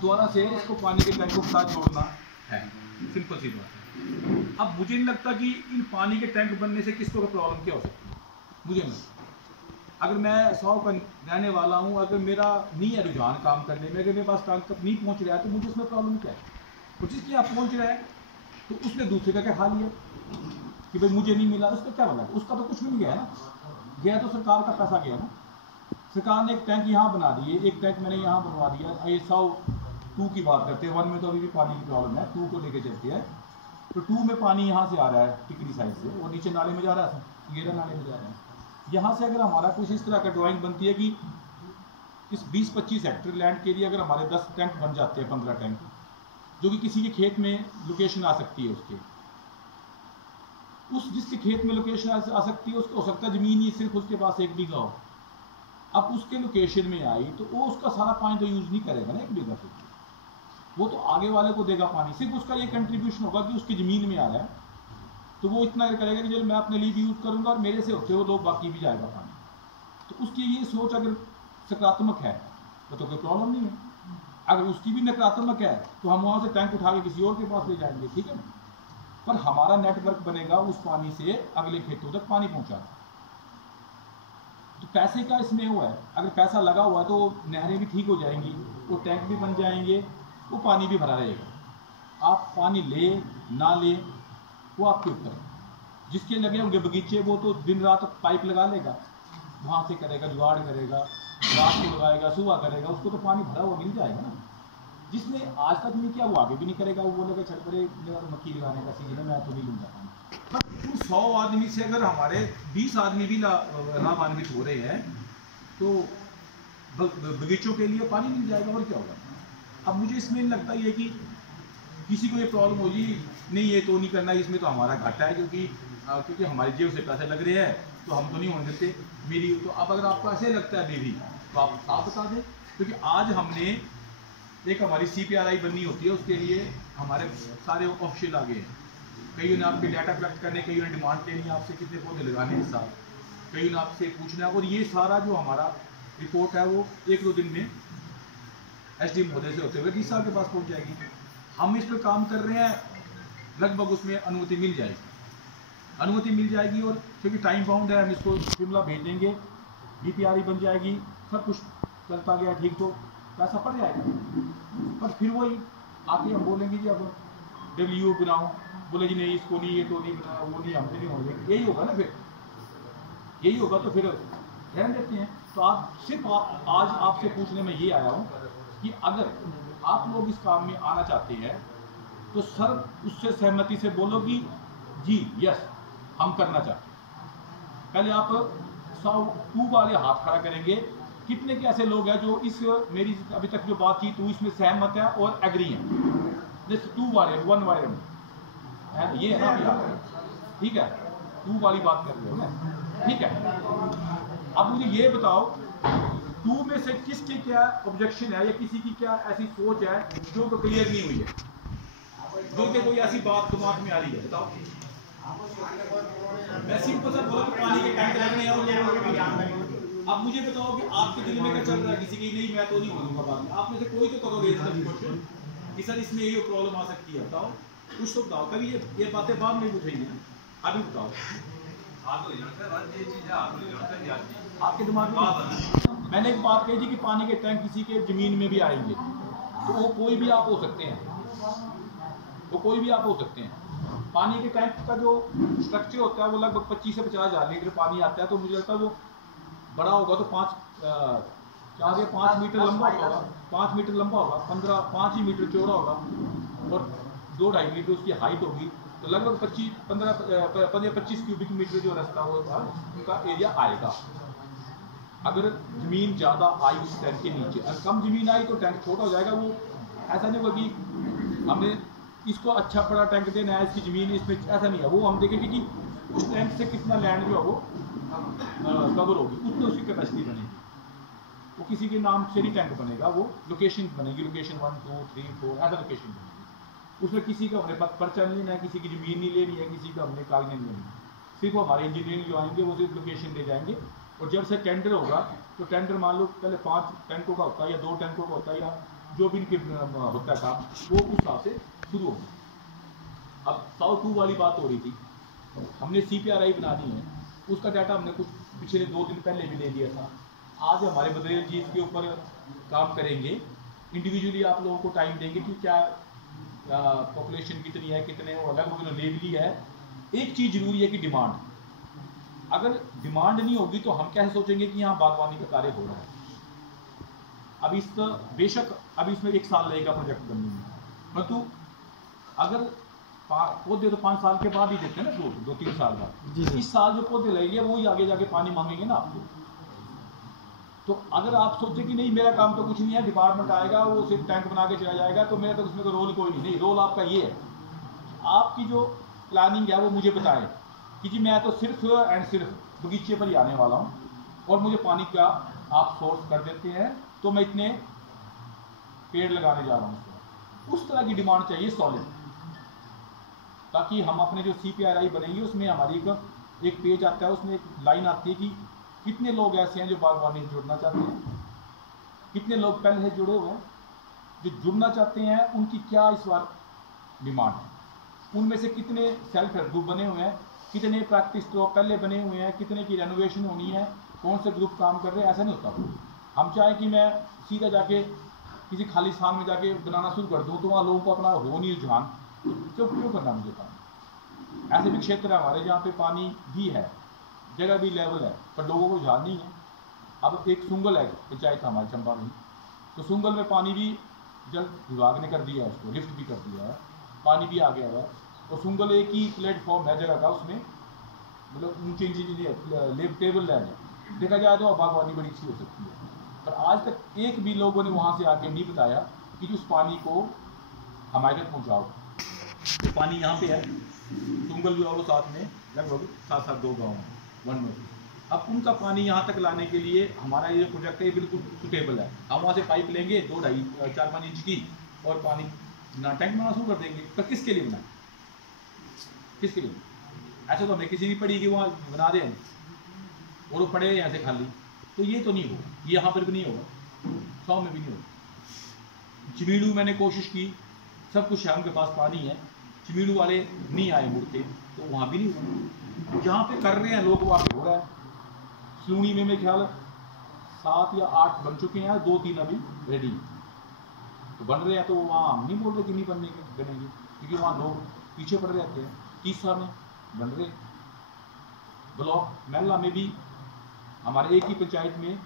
दोबारा से इसको पानी के टैंक को साथ जोड़ना है, सिंपल सी बात है। अब मुझे नहीं लगता कि इन पानी के टैंक बनने से किसको प्रॉब्लम क्या हो सकती है, मुझे नहीं। अगर मैं 100 का रहने वाला हूँ, अगर मेरा नहीं है रुझान काम करने में, अगर मेरे पास टैंक कब नहीं पहुँच रहा है तो मुझे उसमें प्रॉब्लम क्या है। और जिसके यहाँ पहुँच रहा है तो उसने दूसरे का क्या खा लिया कि भाई मुझे नहीं मिला, उसका क्या बना, उसका तो कुछ भी नहीं गया ना, गया तो सरकार का पैसा गया ना। सरकार ने एक टैंक यहाँ बना दिए, एक टैंक मैंने यहाँ बनवा दिया। ये 102 की बात करते हैं, 1 में तो अभी भी पानी की प्रॉब्लम है, 2 को लेके चलते हैं। तो 2 में पानी यहाँ से आ रहा है टिकरी साइड से, वो नीचे नाले में जा रहा है, गेरा नाले में जा रहा है। यहाँ से अगर हमारा कुछ इस तरह का ड्राइंग बनती है कि इस 20-25 हेक्टेयर लैंड के लिए अगर हमारे 10 टैंक बन जाते हैं, 15 टैंक, जो कि किसी के खेत में लोकेशन आ सकती है, उसके उस जिसके खेत में लोकेशन आ सकती है, उसको हो सकता है ज़मीन ही सिर्फ उसके पास 1 बीघा हो। अब उसके लोकेशन में आई तो वो उसका सारा पानी तो यूज़ नहीं करेगा ना 1 बीघा से, वो तो आगे वाले को देगा पानी। सिर्फ उसका ये कंट्रीब्यूशन होगा कि उसकी ज़मीन में आ रहा है, तो वो इतना करेगा कि चलो मैं अपने लिए भी यूज़ करूँगा और मेरे से होते हुए लोग बाकी भी जाएगा पानी। तो उसकी ये सोच अगर सकारात्मक है तो कोई प्रॉब्लम नहीं है। अगर उसकी भी नकारात्मक है तो हम वहाँ से टैंक उठा के किसी और के पास ले जाएंगे, ठीक है ना। पर हमारा नेटवर्क बनेगा उस पानी से अगले खेतों तक पानी पहुँचाना। तो पैसे का इसमें हुआ है, अगर पैसा लगा हुआ है तो नहरें भी ठीक हो जाएंगी, वो टैंक भी बन जाएंगे, वो पानी भी भरा रहेगा। आप पानी ले ना ले वो आपके ऊपर है। जिसके लगे होंगे बगीचे वो तो दिन रात पाइप लगा लेगा, वहाँ से करेगा, जुगाड़ करेगा, रात को लगाएगा, सुबह करेगा, उसको तो पानी भरा हुआ मिल जाएगा ना। जिसने आज तक नहीं किया वो आगे भी नहीं करेगा, वो बोलेगा चल पड़े मेरा तो मक्की लगाने का सीजन है, मैं तो नहीं लूँगा पानी। पर उन 100 आदमी से अगर हमारे 20 आदमी भी लाभान्वित हो रहे हैं तो बगीचों के लिए पानी मिल जाएगा, और क्या होगा। अब मुझे इसमें लगता है कि किसी को ये प्रॉब्लम हो जी नहीं ये तो नहीं करना, इसमें तो हमारा घाटा है क्योंकि हमारी जेब से पैसे लग रहे हैं तो हम तो नहीं होने देते मेरी। तो अब अगर आपको ऐसे लगता है बेबी तो आप बता दें, क्योंकि आज हमने एक हमारी CPRI बननी होती है, उसके लिए हमारे सारे ऑफिशियल आ गए हैं। कईयों ने आपके डाटा कलेक्ट करने, कईयों ने डिमांड लेनी है आपसे कितने पौधे लगाने हैं साथ, कईयों ने आपसे पूछना है। और ये सारा जो हमारा रिपोर्ट है वो 1-2 दिन में SDM महोदय से होते हुए DC साहब के पास पहुँच जाएगी। हम इस पर काम कर रहे हैं, लगभग उसमें अनुमति मिल जाएगी और क्योंकि टाइम बाउंड है, हम इसको शिमला भेज देंगे, DPRI बन जाएगी, सब कुछ चलता गया ठीक तो पैसा पड़ जाएगा। पर फिर वही आके हम बोलेंगे जी अब WO बनाओ, बोले जी नहीं इसको नहीं, ये तो नहीं बना, वो नहीं, हमसे नहीं हो, यही होगा ना। फिर यही होगा तो फिर रहने देते हैं। तो आप सिर्फ आज आपसे पूछने में ये आया हूँ कि अगर आप लोग इस काम में आना चाहते हैं तो सर उससे सहमति से बोलो कि जी यस हम करना चाहते हैं। पहले आप 102 वाले हाथ खड़ा करेंगे। कितने के ऐसे लोग हैं जो इस मेरी अभी तक जो बातचीत हुई इसमें सहमत है और एग्री हैं, जैसे 2 वाले 1 वाले है ये है ना, ठीक है 2 वाली बात कर रहे हो ना, ठीक है। अब मुझे ये बताओ 2 में से किसके क्या ऑब्जेक्शन है या किसी की क्या ऐसी सोच है जो तो क्लियर नहीं हुई है, जो कि कोई ऐसी बात दिमाग में आ रही है, बताओ। मैं सिंपल सा बोला पानी के टैंक लगने हैं और लोगों को ध्यान रखना। अब मुझे बताओ कि आपके दिल में क्या चल रहा है, किसी की नहीं मैं तो नहीं होऊंगा बाद में, आप में से कोई तो करोगे कि सर इसमें ये प्रॉब्लम आ सकती है, बताओ कुछ तो बताओ। कभी ये बातें बाद में पूछेंगे ना, अभी बताओ। आपके दिमाग में मैंने एक बात कही थी कि पानी के टैंक किसी के ज़मीन में भी आएंगे, तो वो कोई भी आप हो सकते हैं, वो कोई भी आप हो सकते हैं। पानी के टैंक का जो स्ट्रक्चर होता है वो लगभग 25 से 50 हज़ार लीटर पानी आता है, तो मुझे लगता है वो बड़ा होगा तो 5 मीटर लंबा होगा, 5 मीटर लंबा होगा, 5 ही मीटर चौड़ा होगा और 2-2.5 मीटर उसकी हाइट होगी। तो लगभग 15-25 क्यूबिक मीटर जो रास्ता होगा उनका एरिया आएगा। अगर ज़मीन ज़्यादा आई उस टैंक के नीचे, अगर कम ज़मीन आई तो टैंक छोटा हो जाएगा। वो ऐसा नहीं होगा कि हमने इसको अच्छा बड़ा टैंक देना है, इसकी ज़मीन इसमें, ऐसा नहीं है। वो हम देखेंगे कि उस टैंक से कितना लैंड जो है वो कवर होगी, उतनी उसकी कैपेसिटी बनेगी। वो किसी के नाम से नहीं टैंक बनेगा, वो लोकेशन बनेगी, लोकेशन 1 2 3 4 ऐसा लोकेशन बनेगी। उसमें किसी का हमने पर्चा नहीं लेना है, किसी की ज़मीन नहीं लेनी है, किसी का हमने कागज नहीं लेनी है। सिर्फ हमारे इंजीनियरिंग जो आएंगे वो सिर्फ लोकेशन ले जाएंगे। और जब से टेंडर होगा तो टेंडर मान लो पहले 5 टैंकों का होता है या 2 टैंकों का होता है या जो भी इनके होता है काम वो उस हिसाब से शुरू होगा। अब साउथ 2 वाली बात हो रही थी, हमने CPRI बनानी है, उसका डाटा हमने कुछ पिछले 2 दिन पहले भी ले लिया था। आज हमारे बदरेल जी इसके ऊपर काम करेंगे, इंडिविजुअली आप लोगों को टाइम देंगे कि क्या पॉपुलेशन कितनी है, कितने वो अलग उन्होंने ले ली है। एक चीज़ जरूरी है कि डिमांड, अगर डिमांड नहीं होगी तो हम कैसे सोचेंगे कि यहाँ बागवानी का कार्य हो रहा है। अब इस बेशक अब इसमें 1 साल लगेगा प्रोजेक्ट बनने में, परंतु अगर पौधे तो 5 साल के बाद ही देते हैं ना, 2-3 साल बाद। इस साल जो पौधे लगेंगे वो ही आगे जाके पानी मांगेंगे ना आपको। तो अगर आप सोचें कि नहीं मेरा काम तो कुछ नहीं है, डिपार्टमेंट आएगा वो सिर्फ टैंक बना के चला जाएगा, तो मेरा तो उसमें कोई रोल कोई नहीं। रोल आपका ये है, आपकी जो प्लानिंग है वो मुझे बताएं कि जी मैं तो सिर्फ एंड सिर्फ बगीचे पर ही आने वाला हूँ और मुझे पानी का आप सोर्स कर देते हैं, तो मैं इतने पेड़ लगाने जा रहा हूँ। उस तरह की डिमांड चाहिए सॉलिड, ताकि हम अपने जो CPRI बनेंगे उसमें हमारी एक पेज आता है, उसमें एक लाइन आती है कि कितने लोग ऐसे हैं जो बागवानी से जुड़ना चाहते हैं, कितने लोग पहले से जुड़े हुए हैं, जो जुड़ना चाहते हैं उनकी क्या इस बार डिमांड है, उनमें से कितने सेल्फ हेल्प ग्रुप बने हुए हैं, कितने प्रैक्टिस तो पहले बने हुए हैं, कितने की रेनोवेशन होनी है, कौन से ग्रुप काम कर रहे हैं। ऐसा नहीं होता। हम चाहें कि मैं सीधा जाके किसी खाली स्थान में जाके बनाना शुरू कर दूँ तो वहाँ लोगों को अपना हो नहीं रुझान, तो क्यों करना मुझे काम। ऐसे भी क्षेत्र है हमारे जहाँ पे पानी भी है, जगह भी लेवल है, पर लोगों को रुझान नहीं है। अब एक सुंगल है पंचायत हमारे चंबा में, तो सुंगल में पानी भी जल विभाग ने कर दिया है, उसको लिफ्ट भी कर दिया है, पानी भी आ गया है। और सुंगल एक ही प्लेटफॉर्म है जगह का, उसमें मतलब ऊंची ऊंची टेबल लैंड है, देखा जाए तो बागवानी बड़ी अच्छी हो सकती है। पर आज तक एक भी लोगों ने वहाँ से आके नहीं बताया कि उस पानी को हमारे तक पहुँचाओ। तो पानी यहाँ पे है, सुंगल भी और साथ में लगभग 7-7 2 गाँव हैं, 1 में। अब उनका पानी यहाँ तक लाने के लिए हमारा ये प्रोजेक्ट है बिल्कुल सुटेबल है। हम वहाँ से पाइप लेंगे 2-4-5 इंच की और पानी ना टैंक बनाना शुरू कर देंगे। पर किसके लिए बनाए, किसके लिए? ऐसा तो हमें किसी भी पड़ी कि वहाँ बना दें और वो पड़े यहाँ से खाली, तो ये तो नहीं होगा, ये यहाँ पर भी नहीं होगा, 100 में भी नहीं होगा। चिमीड़ू मैंने कोशिश की, सब कुछ शाम के पास पानी है, चिमीड़ू वाले नहीं आए मुड़ते, तो वहाँ भी नहीं हुआ। जहाँ पे कर रहे हैं लोग वहाँ पे हो रहा है। सलूनी में मेरे ख्याल 7 या 8 बन चुके हैं, 2-3 अभी रेडी तो बन रहे हैं। तो वहाँ हम नहीं बोल रहे कि नहीं बनेंगे, क्योंकि वहाँ लोग पीछे पड़ रहते हैं। 30 साल में बन रहे। ब्लॉक महला में भी हमारे एक ही पंचायत में,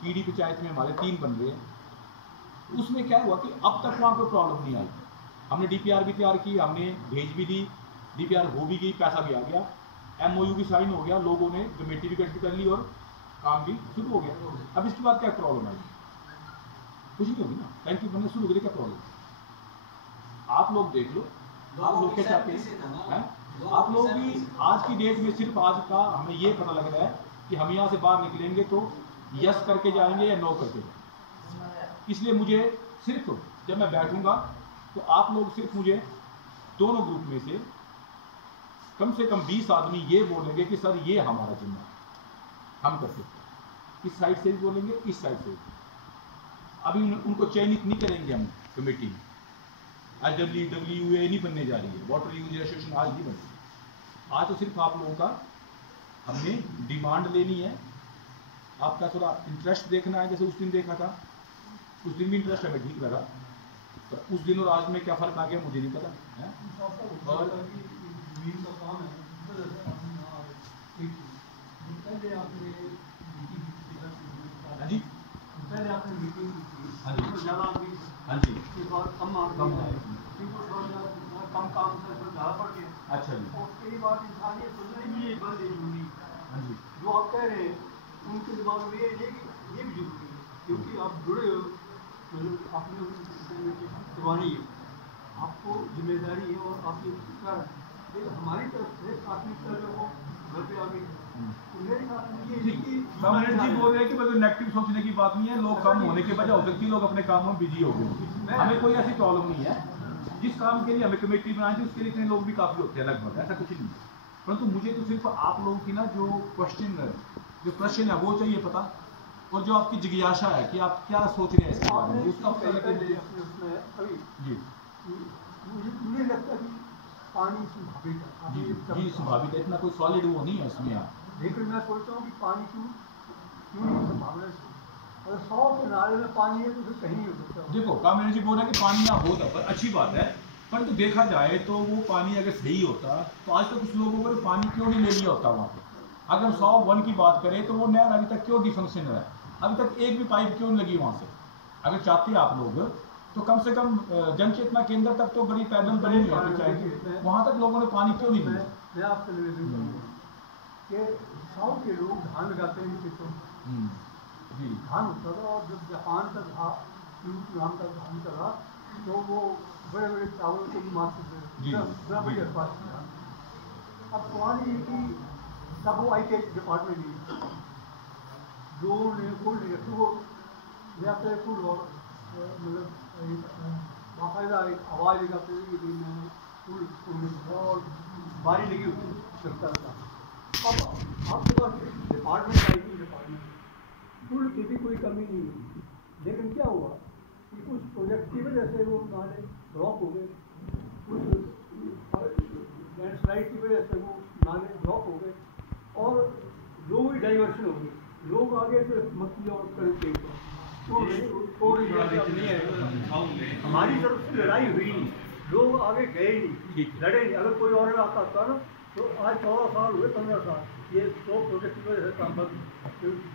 कीड़ी पंचायत में हमारे 3 बन रहे हैं। उसमें क्या हुआ कि अब तक वहाँ कोई प्रॉब्लम नहीं आई। हमने DPR भी तैयार की, हमने भेज भी दी, DPR हो भी गई, पैसा भी आ गया, MOU भी साइन हो गया, लोगों ने कमेटी भी गठित कर ली और काम भी शुरू हो गया। अब इसके बाद क्या प्रॉब्लम आई? कुछ नहीं होगी ना, टैंकी बनने शुरू हो गई, क्या प्रॉब्लम? आप लोग देख लो, आप लोग क्या चाहते हैं? आप लोग भी आज की डेट में सिर्फ आज का हमें ये पता लग रहा है कि हम यहाँ से बाहर निकलेंगे तो यस करके जाएंगे या नो करके जाएंगे। इसलिए मुझे सिर्फ जब मैं बैठूंगा तो आप लोग सिर्फ मुझे दोनों ग्रुप में से कम 20 आदमी ये बोलेंगे कि सर ये हमारा जिम्मा हम कर सकते हैं। इस साइड से भी बोलेंगे, इस साइड से भी। अभी उनको चयनित नहीं करेंगे हम कमेटी में। आज WWA नहीं बनने जा रही है, वाटर यूजर एसोसिएशन आज नहीं बनी। आज तो सिर्फ आप लोगों का हमने डिमांड लेनी है, आपका थोड़ा इंटरेस्ट देखना है। जैसे उस दिन देखा था, उस दिन भी इंटरेस्ट हमें ठीक लगा, पर उस दिन और आज में क्या फ़र्क आ गया मुझे नहीं पता है। और हाँ जी, हाँ जी, कम काम से ज़्यादा पड़ गया। अच्छा जी, और कई बार इंसान ये सोच रहे हैं ये बंद जरूरी। हाँ जी, जो आप कह रहे हैं उनके दिमाग में ये है कि ये भी जरूरी है, क्योंकि आप जुड़े हो, मतलब आपने करवानी है, आपको जिम्मेदारी है और आप ये कर हमारी तरफ से प्राथमिकता जो हो घर पे आ गई। तो मेरे ख्याल में ये जी बोल रहे हैं कि मतलब नेगेटिव सोचने की बात नहीं है, लोग कम होने की वजह हो सकती है, लोग अपने कामों में बिजी हो गए। हमें कोई ऐसी प्रॉब्लम नहीं है, जिस काम के लिए हमें कमेटी बनाई थी उसके लिए इतने लोग भी काफ़ी होते हैं लगभग, ऐसा कुछ नहीं। परंतु मुझे तो सिर्फ आप लोगों की ना जो प्रश्न है वो चाहिए पता और जो आपकी जिज्ञासा है कि आप क्या सोच रहे हैं इसके बारे में, उसका पता लगे। जी मुझे लगता है कि पानी स्वाभाविक है। जी स्वाभाविक है, इतना कोई सॉलिड वो नहीं है इसमें। लेकिन मैं सोचता हूँ कि पानी क्यों नहीं संभावना है। अगर 100 के नाले में पानी है तो फिर कहीं नहीं हो सकता। देखो कामेश जी बोल रहे हैं कि पानी यहाँ होता, पर अच्छी बात है, पर तो देखा जाए तो वो पानी अगर सही होता तो आज तक कुछ लोगों को पानी क्यों नहीं ले लिया होता वहाँ पे। अगर 101 की बात करें तो वो नहर अभी तक क्यों डिफंक्शन है, अभी तक एक भी पाइप क्यों नहीं लगी वहाँ से। अगर चाहते आप लोग तो कम से कम जन चेतना केंद्र तक तो बड़ी पैदल बनी हुई होनी चाहिए, वहाँ तक लोगों ने पानी क्यों नहीं लिया। मैं आपसे निवेदन करूँगा कि साउथ के लोग धान लगाते हैं खेतों में, धान होता था, और जब जापान तक नाम का धान चला तो वो बड़े बड़े चावल को भी मार सकते थे। अब पानी की सब वो आई टी डिपार्टमेंट नहीं जो वो जाते फुल मतलब बाकायदा एक आवाज़ लगाते थे कि मैं फुल और बारी लगी होती चलता था। अब आपके पास department I T department full की भी कोई कमी नहीं है, लेकिन क्या हुआ कि कुछ प्रोजेक्ट की वजह से वो नाले ब्लॉक हो गए, कुछ लैंडस्लाइड की वजह से वो नाले ब्लॉक हो गए और लोग भी डाइवर्शन हो गए। लोग आगे फिर मक्की और कड़के हमारी तरफ से लड़ाई हुई नहीं, लोग आगे गए नहीं, लड़े नहीं। अगर कोई और इलाका था ना तो आज 14 साल हुए 15 साल, ये 100 प्रोजेक्ट की वजह से काम बंद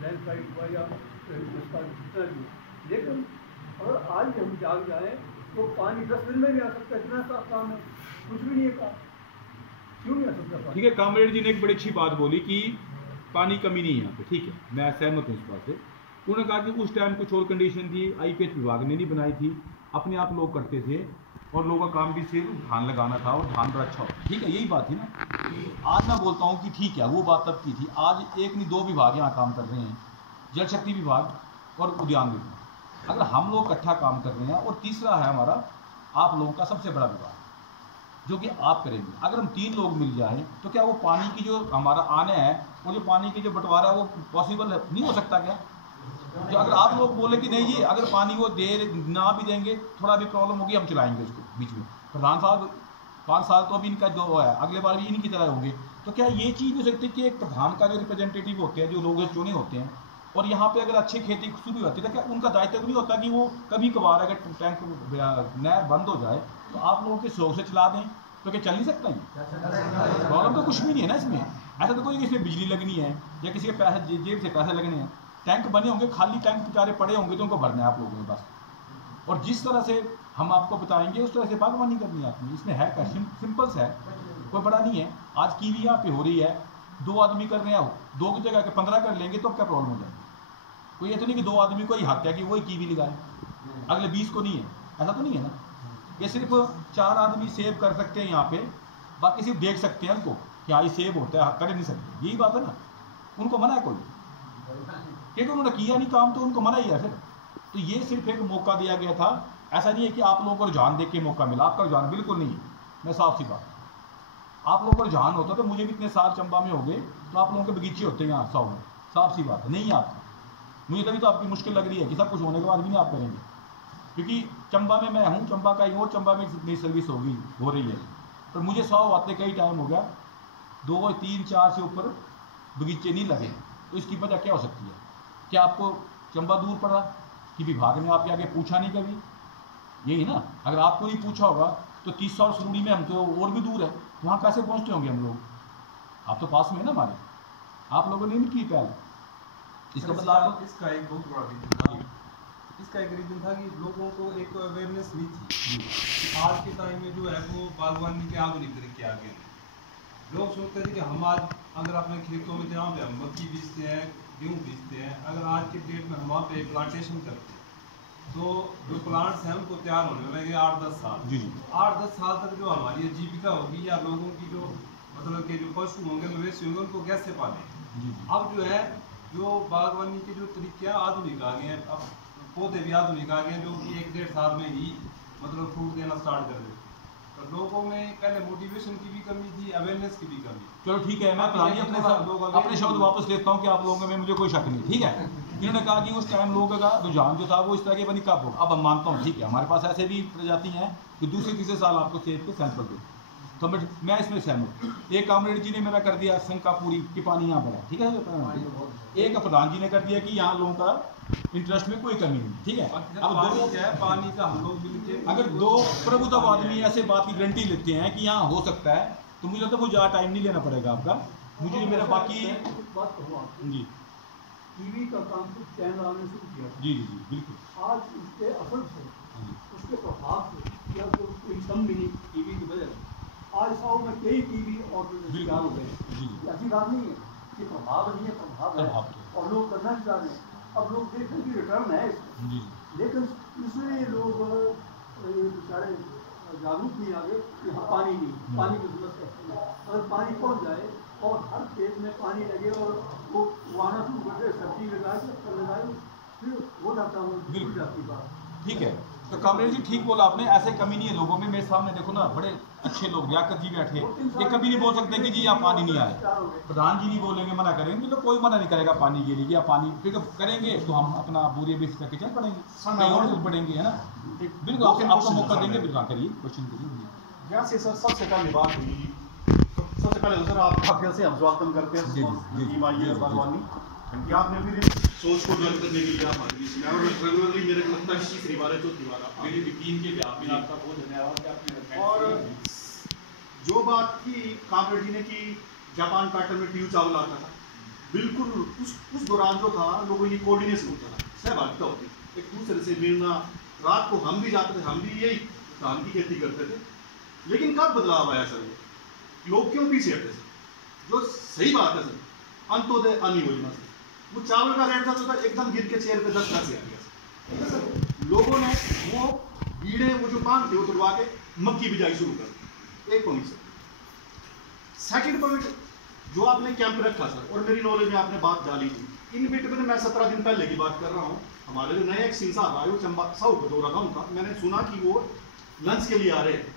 लैंडस्लाइड हुआ या जितना भी। लेकिन अगर आज हम जाग जाए तो पानी 10 दिन में भी आ सकता है, इतना सा काम है, कुछ भी नहीं है काम, क्यों नहीं आ सकता। ठीक है, कामरेड जी ने एक बड़ी अच्छी बात बोली कि पानी कमी नहीं है यहाँ पे, ठीक है, मैं सहमत हूँ इस बात से। उन्होंने कहा कि उस टाइम कुछ और कंडीशन थी, आईपीएच विभाग ने नहीं बनाई थी, अपने आप लोग करते थे और लोगों का काम भी सिर्फ धान लगाना था और धान बड़ा अच्छा होता, ठीक है, यही बात थी ना। आज मैं बोलता हूँ कि ठीक है वो बात तब की थी, आज एक नहीं 2 विभाग यहाँ काम कर रहे हैं, जल शक्ति विभाग और उद्यान विभाग। अगर हम लोग इकट्ठा काम कर रहे हैं, और तीसरा है हमारा आप लोगों का सबसे बड़ा विभाग जो कि आप करेंगे। अगर हम 3 लोग मिल जाएं तो क्या वो पानी की जो हमारा आने है वो जो पानी की जो बंटवारा है वो पॉसिबल नहीं हो सकता क्या? जो अगर आप लोग बोले कि नहीं जी अगर पानी वो दे ना भी देंगे थोड़ा भी प्रॉब्लम होगी हम चलाएंगे उसको बीच में, प्रधान साहब 5 साल तो अभी इनका जो है अगले बार भी इनकी तरह होंगे, तो क्या ये चीज़ हो सकती है कि एक प्रधान का जो रिप्रेजेंटेटिव होते हैं जो लोग चुने होते हैं और यहाँ पे अगर अच्छी खेती शुरू होती है तो क्या उनका दायित्व नहीं होता कि वो कभी कभार अगर टैंक नहर बंद हो जाए तो आप लोगों के शौक से चला दें, तो क्या चल नहीं सकता ये? प्रॉब्लम तो कुछ भी नहीं है ना इसमें, ऐसा तो कोई इसमें बिजली लगनी है या किसी के पैसे जेब से पैसे लगने हैं, टैंक बने होंगे, खाली टैंक बेचारे पड़े होंगे तो उनको भरना है आप लोगों के पास, और जिस तरह से हम आपको बताएंगे उस तरह से बागवानी करनी है आपने। इसमें है क्या, सिंपल सा है, कोई बड़ा नहीं है। आज कीवी यहाँ पे हो रही है, 2 आदमी कर रहे हैं, 2 की जगह के 15 कर लेंगे तो क्या प्रॉब्लम हो जाएगी? कोई ये तो नहीं कि 2 आदमी को ही हक है कि वही कीवी लगाए, अगले 20 को नहीं है, ऐसा तो नहीं है ना। ये सिर्फ 4 आदमी सेव कर सकते हैं यहाँ पे, बाकी सिर्फ देख सकते हैं उनको कि हाँ ये सेव होता है, कर नहीं सकते, यही बात है ना। उनको मना है कोई, क्योंकि उन्होंने किया नहीं काम तो उनको मना ही है फिर। तो ये सिर्फ एक मौका दिया गया था, ऐसा नहीं है कि आप लोगों को रुझान देख के मौका मिला, आपका रुझान बिल्कुल नहीं है। मैं साफ सी बात, आप लोगों का रुझान होता तो मुझे भी इतने साल चंबा में हो गए तो आप लोगों के बगीचे होते हैं यहाँ 100 में, साफ सी बात है, नहीं आपकी। मुझे तभी तो आपकी मुश्किल लग रही है कि सब कुछ होने के बाद भी नहीं आप करेंगे, क्योंकि चंबा में मैं हूँ, चंबा का ही और चंबा में नई सर्विस हो रही है, पर मुझे 100 आते कई टाइम हो गया, 2 3 4 से ऊपर बगीचे नहीं लगे। तो इसकी वजह क्या हो सकती है? क्या आपको चंबा दूर पड़ा कि विभाग ने आपके आगे पूछा नहीं कभी? यही ना, अगर आपको नहीं पूछा होगा तो 30 और सुरूड़ी में हम तो और भी दूर है, वहाँ कैसे पहुँचते होंगे हम लोग? आप तो पास में है ना हमारे, आप लोगों ने नहीं की पहल। इसका मतलब इसका एक बहुत बड़ा रीजन था, इसका एक रीजन था कि लोगों को एक अवेयरनेस नहीं थी। आज के टाइम में जो है वो बागवानी के आधुनिक तरीके आ गए। लोग सोचते थे कि हम आज अगर अपने खेतों में जहाँ पे हम मक्की बीजते हैं, गेहूँ बीजते हैं, अगर आज के डेट में हम वहाँ पे प्लांटेशन करते हैं तो जो प्लांट्स हैं उनको तैयार होने में लगेंगे 8-10 साल। 8-10 साल तक जो हमारी जीविका होगी या लोगों की जो मतलब के जो पशु होंगे मवेशी होंगे उनको कैसे पालेंगे। अब जो है जो बागवानी के जो तरीके आधुनिक आ गए हैं, अब पौधे भी आधुनिक आ गए जो कि 1-1.5 साल में ही मतलब फ्रूट देना स्टार्ट कर देते। तो लोगों में पहले मोटिवेशन की भी कमी थी, अवेयरनेस की भी कमी। चलो ठीक है, मैं अपने शब्द वापस लेता हूँ कि आप लोगों में मुझे कोई शक नहीं, ठीक है। इन्होंने कहा कि उस टाइम लोगों का रुझान जो था वो इस तरह के बनी कब होगा। अब हम मानता हूँ ठीक है, हमारे पास ऐसे भी प्रजाति हैं कि दूसरे तीसरे साल आपको सेब के सैंपल दे, तो मैं इसमें सहमत हूँ। एक कामरेड जी ने मेरा कर दिया शंकापुरी कि पानी यहाँ पर है, ठीक है। एक प्रधान जी ने कर दिया कि यहाँ लोगों का इंटरेस्ट में कोई कमी नहीं, ठीक है। अब दो क्या है, पानी का हम लोग मिलके अगर दो प्रभुत्व आदमी ऐसे बात की गारंटी लेते हैं कि यहाँ हो सकता है, तो मुझे लगता है वो ज़्यादा टाइम नहीं लेना पड़ेगा आपका। मुझे मेरा बाकी बात कहूँ आपको, जी टीवी का काम सिर्फ चैनल वाले ने शुरू किया था। जी जी बिल्कुल। आज उसके असर से, उसके प्रभाव से, या तो उसको इनकम मिली टीवी की वजह से, आज 100 में कई टीवी और शिकार हो गए। जी ऐसी बात नहीं है कि प्रभाव नहीं है, प्रभाव है और लोग करना चाह रहे हैं। अब लोग देख रहे हैं कि रिटर्न है इसमें, जी लेकिन इसलिए लोग बेचारे जागरूक नहीं आ गए कि हाँ पानी नहीं, पानी की जरूरत है। अगर पानी पहुँच जाए और हर खेत में पानी लगे और वो उगाना शुरू कर दे, सब्जी लगाए फिर हो जाता है, वो जुड़ जाती बात। ठीक है। तो कामरेड जी ठीक बोला आपने, ऐसे कमी नहीं है लोगों में। मेरे सामने देखो ना, बड़े अच्छे लोग लियाकत जी बैठे, ये कभी नहीं बोल सकते कि जी यहाँ पानी नहीं आए। प्रधान जी नहीं बोलेंगे, मना करेंगे तो कोई मना नहीं करेगा पानी के लिए, या पानी फिर करेंगे तो हम अपना बोरिए बेच करके चल पड़ेंगे, कहीं और चल पड़ेंगे, है ना। बिल्कुल आपको मौका देंगे, बिल्कुल करिए, क्वेश्चन करिए। यहाँ से सर सबसे पहले बात हुई, सबसे पहले तो सर आपका फिर से हम स्वागत करते हैं बागवानी कि आपने फिर सोच को ज्वाइन करने के लिए हमारे बीच में, और रेगुलरली मेरे को लगता है तीसरी बार है, चौथी बार है। मेरी टीम के भी आपका बहुत धन्यवाद कि आपने। और जो बात की कामरेड जी ने कि जापान पैटर्न में ट्यूब चावल आता था, बिल्कुल उस दौरान जो था लोगों की कोऑर्डिनेशन होता था, सहभागिता होती, एक दूसरे से मिलना। रात को हम भी जाते थे, हम भी यही धान की खेती करते थे। लेकिन कब बदलाव आया सर, लोग क्यों पीछे हटे सर? जो सही बात है सर, अंत्योदय अन्न योजना से वो चावल का रेट था एकदम गिर के चेयर पे 10 लाख से आ गया सर। लोगों ने वो बीड़े, वो जो पान थे वो तोड़वा के मक्की बिजाई शुरू कर दी। एक पॉइंट सर। सेकंड पॉइंट जो आपने कैंप रखा सर, और मेरी नॉलेज में आपने बात डाली थी, इन बिटवीन मैं 17 दिन पहले की बात कर रहा हूँ। हमारे जो नए एक सिंह साहब आए, वो चंबा साउथ बदौरा गाँव था, मैंने सुना कि वो लंच के लिए आ रहे हैं।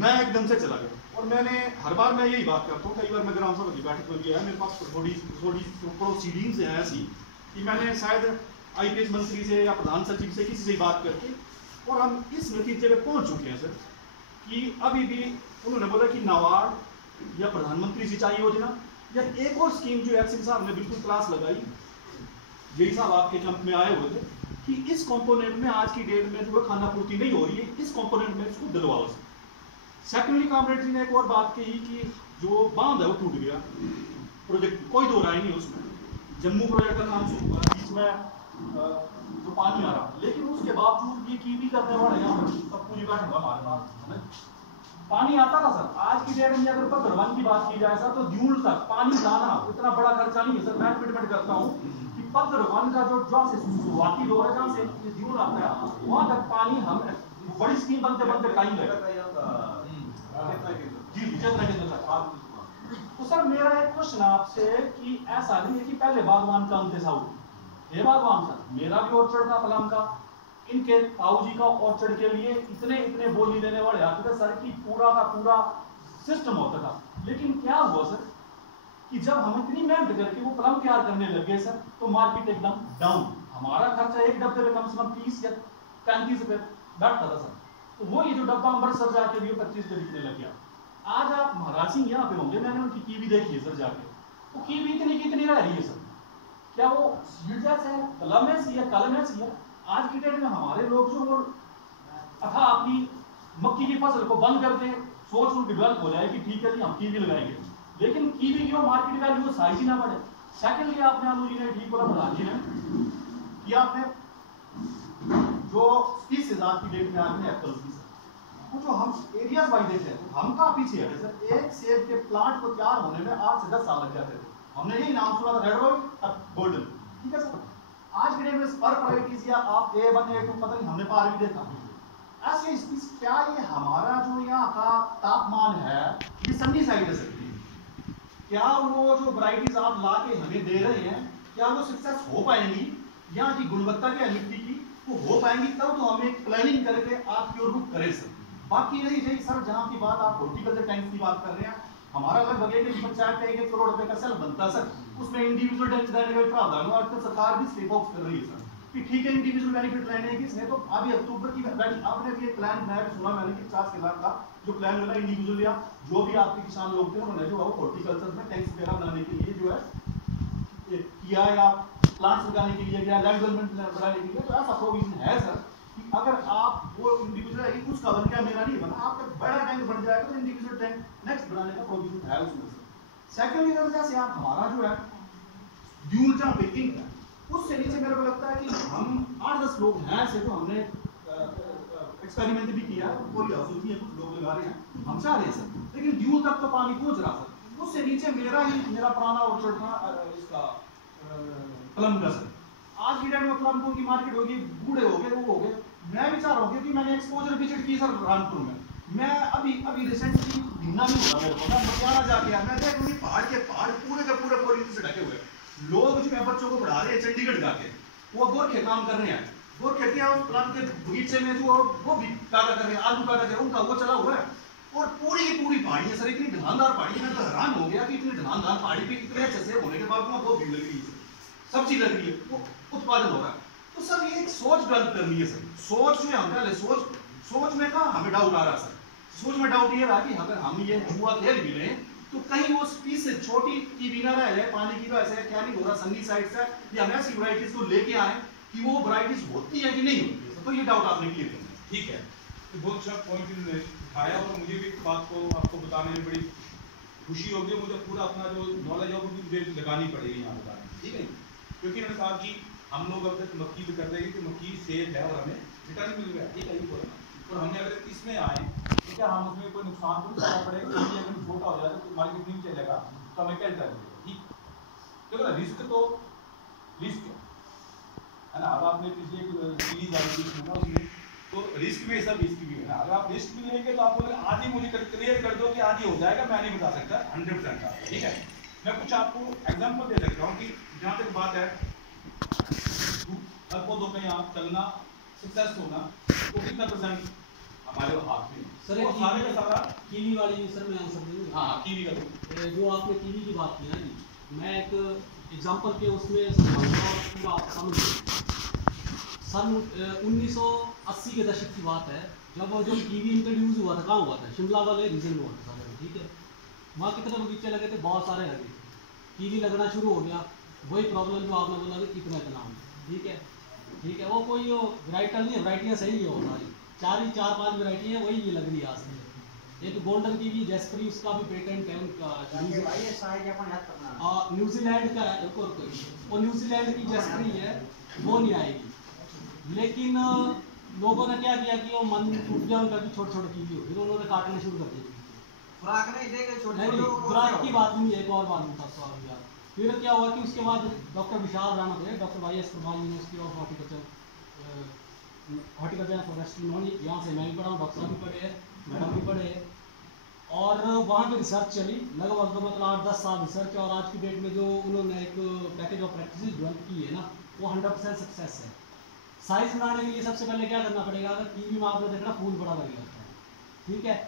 मैं एकदम से चला गया, और मैंने हर बार मैं यही बात करता हूँ, कई बार मैं ग्राम सभा की बैठक में गया, मेरे पास थोड़ी प्रोसीडिंग्स है ऐसी कि मैंने शायद IPS मंत्री से या प्रधान सचिव से किसी से बात करके, और हम इस नतीजे पे पहुंच चुके हैं सर कि अभी भी उन्होंने बोला कि नाबार्ड या प्रधानमंत्री सिंचाई योजना या एक और स्कीम जो एक्सिन साहब ने बिल्कुल क्लास लगाई, यही साहब आपके कैंप में आए हुए थे, कि इस कंपोनेंट में आज की डेट में जो खाना पूर्ति नहीं हो रही है, इस कंपोनेंट में इसको दिलवाओ। सेकेंडली कामरेड जी ने एक और बात कही कि जो बांध है वो टूट गया, प्रोजेक्ट कोई दो राय नहीं उसमें, जम्मू प्रोजेक्ट का काम शुरू हुआ, बीच में जो पानी आ रहा, लेकिन उसके बावजूद ये की भी करने वाले यहाँ सब पूरी बैठे हमारे पास पानी आता था सर। आज की डेट में अगर भद्रवन की बात की जाए सर, तो ड्यूल तक पानी लाना इतना बड़ा खर्चा नहीं है सर। मैं एडमिट करता हूँ कि भद्रवन का जो जहाँ से शुरुआती दौर है, जहाँ से ड्यूल आता है, वहाँ तक पानी हम बड़ी स्कीम बनते बनते टाइम लगेगा। तो सर मेरा एक क्वेश्चन आपसे कि ऐसा नहीं है कि पहले बागवान का अंत ऐसा हुआ, ये बागवान सर, मेरा भी ऑर्चर्ड था पलम का, इनके ताऊ जी का ऑर्चर्ड के लिए इतने बोली देने वाले आते थे सर कि पूरा का पूरा सिस्टम होता था। लेकिन क्या हुआ सर कि जब हम इतनी मेहनत करके वो पलम तैयार करने लगे सर, तो मार्केट एकदम डाउन। हमारा खर्चा एक डब्बे में कम से कम 30 या 35 रुपए बैठता था सर, तो वो ये जो डब्बा अमृतसर जाके भी 25 रुपए बिकने लग गया। आज आप महाराज सिंह यहाँ पे होंगे, मैंने उनकी कीवी देखी है सर जाके, वो कीवी इतनी कितनी रह रही है सर, क्या वो सीडलेस है, कलमलेस या कलमलेस है? आज की डेट में हमारे लोग जो अथा अपनी मक्की की फसल को बंद करके सोच उनकी डेवलप हो जाए कि ठीक है जी हम कीवी लगाएंगे, लेकिन कीवी की वो मार्केट वैल्यू साइज ही ना बढ़े। सेकेंडली आपने आलू जी ने ठीक बोला, प्रधान जी ने कि आपने जो 30,000 की डेट में आपने एप्पल की सर, वो जो हम एरियाज वाइज देखे हम कहाँ पीछे हटे सर। एक सेब के प्लांट को तैयार होने में 8 से 10 साल लग जाते थे। हमने यही नाम सुना था, रेड रॉयल और गोल्डन, ठीक है सर। आज के डेट में पर वैराइटीज या आप A1 A2 पता नहीं हमने पार भी देखा ऐसे। क्या ये हमारा जो यहाँ का तापमान है ये सन्नी साइड है सकती है? क्या वो जो वैराइटीज आप ला के हमें दे रहे हैं, क्या वो सक्सेस हो पाएंगी? यहाँ की गुणवत्ता क्या है मिट्टी की, वो हो पाएंगी? तब तो हमें प्लानिंग करके आप प्योर बुक करें सर। बाकी रही सर जहाँ की बात आप हॉर्टिकल्चर टैंक की बात कर रहे हैं, हमारा लगभग 1 पंचायत का 1 करोड़ रुपए का सेल बनता है सर, उसमें इंडिविजुअल टैक्स देने का प्रावधान है, तो सरकार भी स्टेप ऑफ कर रही है सर कि ठीक है इंडिविजुअल बेनिफिट लेने की इसने। तो अभी अक्टूबर की आपने भी एक प्लान बनाया, सुना मैंने कि 50 लाख का जो प्लान बना इंडिविजुअल या जो भी आपके किसान लोग थे उन्होंने जो है हॉर्टिकल्चर में टैक्स वगैरह बनाने के लिए जो है किया, या प्लांट्स लगाने के लिए या लैंड डेवलपमेंट बनाने के लिए, तो ऐसा प्रोविजन है सर कि अगर आप वो इंडिविजुअल है उसका बन गया, मेरा नहीं बना, आपका बड़ा टैंक बन जाएगा तो इंडिविजुअल टैंक नेक्स्ट बनाने का प्रोविजन है उसमें से। सेकेंडली जैसे आप हमारा जो है ड्यूल जहाँ बेकिंग है उससे नीचे मेरे को लगता है कि हम 8-10 लोग हैं ऐसे, तो हमने एक्सपेरिमेंट भी किया, कोई अफसोस नहीं है, कुछ लोग लगा रहे हैं, हम चाह रहे हैं सर, लेकिन ड्यूल तक तो पानी पहुंच रहा सर। उससे नीचे मेरा पुराना ऑर्चर्ड था इसका प्लम का सर। आज की डेट में प्लम की मार्केट होगी, बूढ़े हो गए, वो हो गए। मैं भी चाह रहा हूँ क्योंकि मैंने एक्सपोजर विजिट की सर रामपुर में, मैं अभी रिसेंटली घूमना नहीं हुआ मेरे को, मैं मटियाला जाके आया, मैं देख रहा हूँ पहाड़ के पहाड़ पूरे के पूरे पॉलिथीन से ढके हुए, लोग जो है बच्चों को पढ़ा रहे हैं चंडीगढ़ जाके, वो गोरखे काम कर रहे हैं, गोरखे के उस प्लांट के बगीचे में जो वो भी पैदा कर रहे हैं, आलू पैदा कर रहे हैं, उनका वो चला हुआ है। और पूरी की पूरी पहाड़ी है सर, इतनी ढलानदार पहाड़ी है, मैं तो हैरान हो गया कि इतनी ढलानदार पहाड़ी पे इतने अच्छे से होने के बाद वो भीड़ लग रही है, सब्जी लग रही है, वो उत्पादन हो रहा है। तो सर ये एक सोच डेवलप करनी है सर, सोच में हम पहले सोच में कहा हमें डाउट आ रहा है सर, सोच में डाउट ये रहा कि अगर हम ये जुआ खेल भी लें तो कहीं वो स्पीस से छोटी की भी ना रह जाए, पानी की तो ऐसे क्या नहीं हो रहा सन्नी साइड से, या हम ऐसी वैरायटीज को लेके आए कि वो वैरायटीज होती है कि नहीं होती है, तो ये डाउट आपने क्लियर करना है। ठीक है, तो बहुत अच्छा पॉइंट इन्होंने उठाया और मुझे भी बात को आपको बताने में बड़ी खुशी होगी, मुझे पूरा अपना जो नॉलेज है वो मुझे लगानी पड़ेगी यहाँ बताने, ठीक है, क्योंकि इन्होंने कहा कि हम लोग अब तक मक्की भी कर रहे हैं कि मक्की सेल है और हमें रिटर्न मिल गया, ठीक है, ये बोला, और हमने अगर इसमें आए तो क्या हम उसमें कोई नुकसान तो नहीं करना पड़ेगा, क्योंकि अगर छोटा हो जाए तो मार्केट नहीं चलेगा तो हमें क्या रिटर्न मिलेगा, ठीक, देखो ना रिस्क तो रिस्क है ना। अब आपने पिछले सीरीज आई थी उसमें तो रिस्क में सब रिस्क भी है ना, अगर आप रिस्क भी लेंगे तो आप बोले आज ही मुझे क्लियर कर दो कि आज ही हो जाएगा, मैं नहीं बता सकता 100% का, ठीक है। मैं कुछ आपको एग्जांपल दे सकता हूँ कि जहाँ तक बात है हर पौधों में आप चलना सक्सेस होना तो कितना परसेंट हमारे हाथ में सर, वो सारे का सारा कीवी वाली सर मैं आंसर दूंगा। हाँ कीवी का तो जो आपने कीवी की बात की ना जी, मैं एक एग्जांपल के उसमें समझाऊंगा और पूरा आप समझ सन 1980 के दशक की बात है, जब जो कीवी इंट्रोड्यूस हुआ था, कहाँ हुआ था, शिमला वाले रीजन में हुआ था, ठीक है। वहाँ कितने बगीचे लगे थे, बहुत सारे लगे, कीवी लगना शुरू हो गया, वही प्रॉब्लम जो आपने बोला कि इतना ठीक है, ठीक है, वो कोई वैरायटी नहीं है, वैरायटियाँ सही है, वो सारी 4-5 वैरायटी है, वही ये लग रही है आज से। एक गोल्डन की भी जैस्परी, उसका भी पेटेंट है उनका, न्यूजीलैंड का है, और न्यूजीलैंड की जैस्परी है वो नहीं आएगी, लेकिन लोगों ने क्या किया कि वो मन टूट गया उनका कि छोटे छोटे कीवी हो, फिर उन्होंने काटना शुरू कर दिया। खुराक की बात नहीं है, एक और बात बता। फिर क्या हुआ कि उसके बाद डॉक्टर विशाल राणा थे, डॉक्टर YS प्रभाव university of horticulture and forestry, उन्होंने यहाँ से मैं भी पढ़ा हूँ, डॉक्टर भी पढ़े हैं, मैडम भी पढ़े हैं, और वहाँ पे रिसर्च चली लगभग तो मतलब 8-10 साल रिसर्च, और आज की डेट में जो उन्होंने एक पैकेज ऑफ प्रैक्टिस डेवलप की है ना, वो 100% सक्सेस है। साइज बनाने के लिए सबसे पहले क्या करना पड़ेगा, अगर कीवी में आपने देखना फूल बड़ा लग जाता है, ठीक है,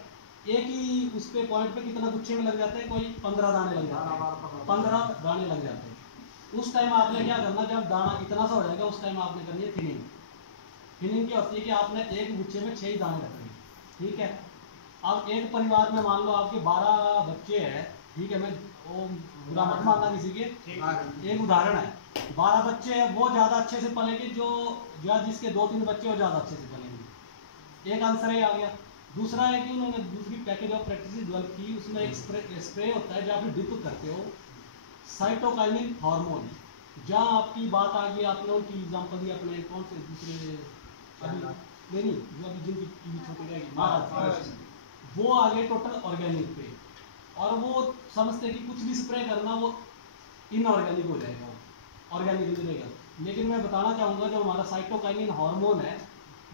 एक ही उस पे पॉइंट पे कितना गुच्छे में लग जाते हैं, कोई 15 दाने लग जाते हैं, 15 दाने लग जाते हैं। उस टाइम आपने क्या करना, जब दाना इतना सा हो जाएगा उस टाइम आपने करनी है थिनिंग। थिनिंग क्या होती है कि आपने एक गुच्छे में 6 दाने रखने, ठीक है। अब एक परिवार में मान लो आपके 12 बच्चे हैं, ठीक है, मैं वो बुरा मत मानना किसी के, एक उदाहरण है, 12 बच्चे हैं, वो ज़्यादा अच्छे से पलेंगे जो जिसके 2-3 बच्चे वो ज़्यादा अच्छे से पलेंगे, एक आंसर ये आ गया। दूसरा है कि उन्होंने दूसरी पैकेज ऑफ प्रैक्टिस डेवलप की, उसमें एक स्प्रे होता है जहाँ आप ड्रिप करते हो, साइटोकाइनिन हार्मोन, जहाँ आपकी बात आ गई, आपने उनकी एग्जांपल दी, अपने कौन से दूसरे अभी नहीं जो अभी जिनकी टीवी छोटी रहेगी महाराज, वो आ गए टोटल ऑर्गेनिक पे, और वो समझते हैं कि कुछ भी स्प्रे करना वो इनऑर्गेनिक हो जाएगा, ऑर्गेनिक नहीं रहेगा। लेकिन मैं बताना चाहूँगा जो हमारा साइटोकाइनिन हार्मोन है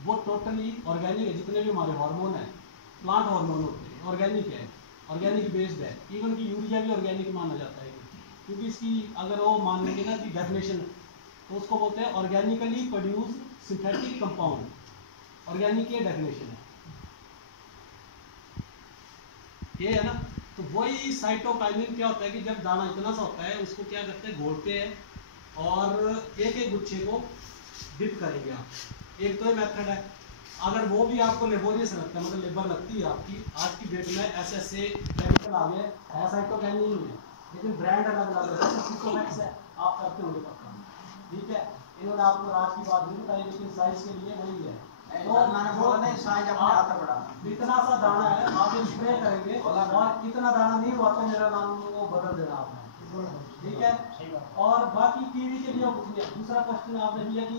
वो टोटली ऑर्गेनिक है, जितने भी हमारे हार्मोन है प्लांट हार्मोन होते हैं, ऑर्गेनिक है, ऑर्गेनिक बेस्ड है। इवन की यूरिया भी ऑर्गेनिक माना जाता है, क्योंकि इसकी अगर वो मान लेंगे ना कि डेफिनेशन, तो उसको बोलते हैं organically produce synthetic compound, organic ये डेफिनेशन है, ये है ना। तो वही साइटोकाइनिन क्या होता है कि जब दाना इतना सा होता है उसको क्या करते हैं, घोलते हैं और एक एक गुच्छे को डिप करेंगे आप। एक तो मेथड है। अगर वो भी आपको लेबोरियस लगता है, मतलब लेबर लगती है आपकी, आज की डेट में ऐसे केमिकल आ गए है, साइटोकाइनिन है लेकिन ब्रांड अलग अलग है, जैसे सिस्टोमैक्स है, आप करते होंगे पक्का, ठीक है। इन्होंने आपको राज की बात नहीं बताई लेकिन साइज के लिए वही है। तो इतना सा दाना है, आप स्प्रे करेंगे और इतना दाना नहीं हुआ तो मेरा नाम वो बदल देना आपने, ठीक है। और बाकी कीवी के लिए कुछ नहीं। दूसरा क्वेश्चन आपने दिया कि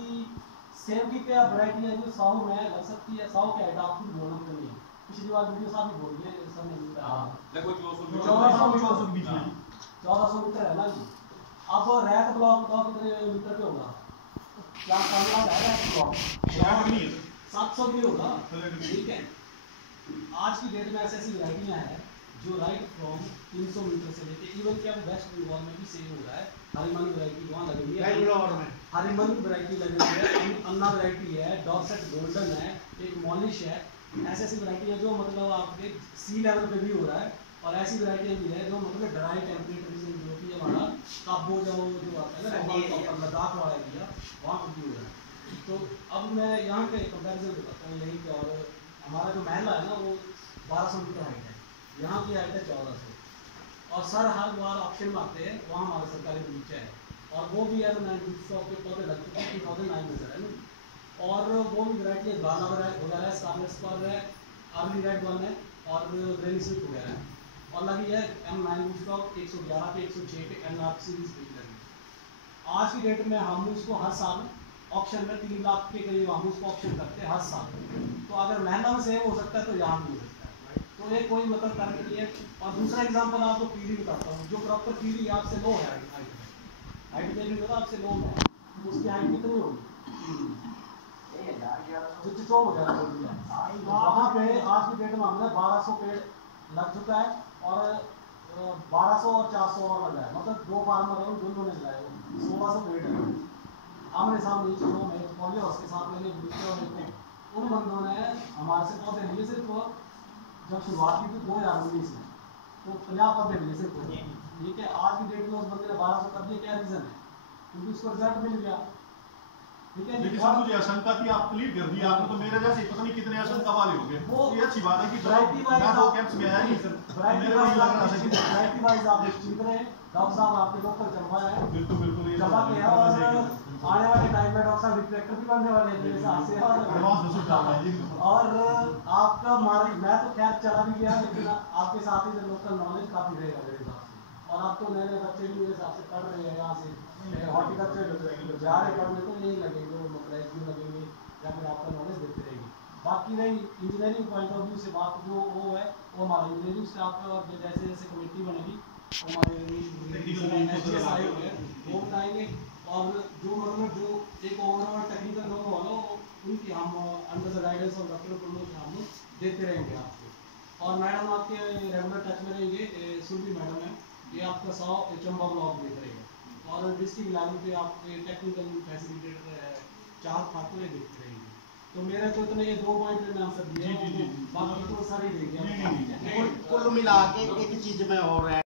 सेब की क्या वैरायटी है जो 100 में लग सकती है। 100 क्या है, आप खुद बोलना तो नहीं है, पिछली बार वीडियो साहब भी बोल दिए, सब नहीं बताया। देखो 1400 मीटर है ना जी। अब रैक ब्लॉक बताओ कितने मीटर पे होगा, क्या सामना है रैक ब्लॉक 700 भी होगा, ठीक है। आज की डेट में ऐसी वैरायटियाँ हैं जो राइट फ्रॉम 300 मीटर से लेके इवन क्या वेस्ट बंगाल में भी सेल हो रहा है। हरिमन वैरायटी वहाँ लग रही है, हरिमन वैरायटी लग रही है, अन्ना वैरायटी है, डॉर्सेट गोल्डन है, एक मॉलिश है। ऐसी वैरायटी है जो मतलब आपके सी लेवल पे भी हो रहा है। और ऐसी वैरायटी भी है जो मतलब ड्राई टेम्परेचर जो होती है हमारा काबो जो आता है ना लद्दाख वाला एरिया, वहाँ पर भी हो रहा है। तो अब मैं यहाँ के कंपैरिजन बताता हूँ यहीं पे। और हमारा जो महला है ना वो 1200 मीटर हाइट है, यहाँ की हाइट है 1400। और सर हर बार ऑप्शन में आते हैं, वहाँ हमारा सरकारी बगीचा है और वो भी है 9 के पौधे लग चुके हैं 2009 में सर है ना। और वो भी वैरायटी गाना वगैरह है, स्कारलेट स्पार है, अर्ली रेड वन है और ग्रेनी स्विफ्ट वगैरह है। और लगी है M9 स्टॉक 111 पे 106 पे NR सीरीज भी लगी। आज की डेट में हम उसको हर साल ऑप्शन में 3 लाख के करीब हम उसको ऑप्शन करते हैं हर साल। तो अगर महंगा में सेव हो सकता है तो यहाँ भी हो सकता है, तो ये कोई मतलब करके नहीं है। और दूसरा एग्जांपल आपको पीढ़ी बताता हूँ, जो प्रॉपर पीढ़ी आपसे लो है हाइट पे नहीं होता, आपसे लो है, उसकी हाइट कितनी होगी, जो वहाँ पे आज की डेट में हमने 1200 पेड़ लग चुका है और 1200 और 400 और लगा है, मतलब 2 फार्मर है दोनों ने लगाए 1600 पेड़ है। आमने सामने चलो मैं पॉलियो उसके साथ मैंने उन बंदों ने हमारे से पौधे लिए सिर्फ जब शुरुआत की थी 2019 में, तो 50 पौधे लिए सिर्फ, ठीक है। आज की डेट में उस बंदे ने 1200 कर दिया, क्या रीज़न है, क्योंकि उसको रिजल्ट मिल गया, ठीक है। लेकिन सर मुझे आशंका थी आप क्लियर कर दिया आपने, तो मेरे जैसे पता नहीं कितने आशंका वाले हो गए। वो ये अच्छी बात है कि मैं 2 कैंप्स में आया नहीं सर, मेरे को लग रहा था कि वैरायटी वाइज आप निश्चिंत रहे। डॉक्टर साहब आपके लोकल जमा है, बिल्कुल जमा के है और आने वाले टाइम में डॉक्टर साहब रिफ्लेक्टर भी बनने वाले हैं मेरे हिसाब से। एडवांस में सुझाव है जी। और आपका मैं तो खैर चला भी गया लेकिन आपके साथ ही लोकल नॉलेज काफ़ी रहेगा मेरे हिसाब से। और आप तो नए बच्चे भी मेरे हिसाब से पढ़ रहे हैं यहाँ से हॉर्टिकल्चर जा रहे पढ़ने, तो यही लगेंगे मतलब क्यों लगेंगे या फिर आपका नॉलेज देते रहेगी। बाकी रही इंजीनियरिंग पॉइंट ऑफ व्यू से बात, जो वो है वो हमारा इंजीनियरिंग स्टाफ है और जैसे जैसे कमेटी बनेगी हमारे वो बताएंगे। और जो मतलब जो एक ओवरऑल टेक्निकल लोग वालों उनकी हम under the guidance of doctor Pramod हम देते रहेंगे आपको। और मैडम आपके रेगुलर टच में रहेंगे, सुरभि मैडम है, ये आपका 100 चंबा ब्लॉक देते रहेंगे। और डिस्ट्रिक्ट लेवल पे आपके टेक्निकल फैसिलिटेटर 4 फाटो देखते रहेंगे। तो मेरे को इतने ये 2 पॉइंट मैंने आंसर दिए, बाकी तो सारे देंगे। कुल मिला के एक चीज में और है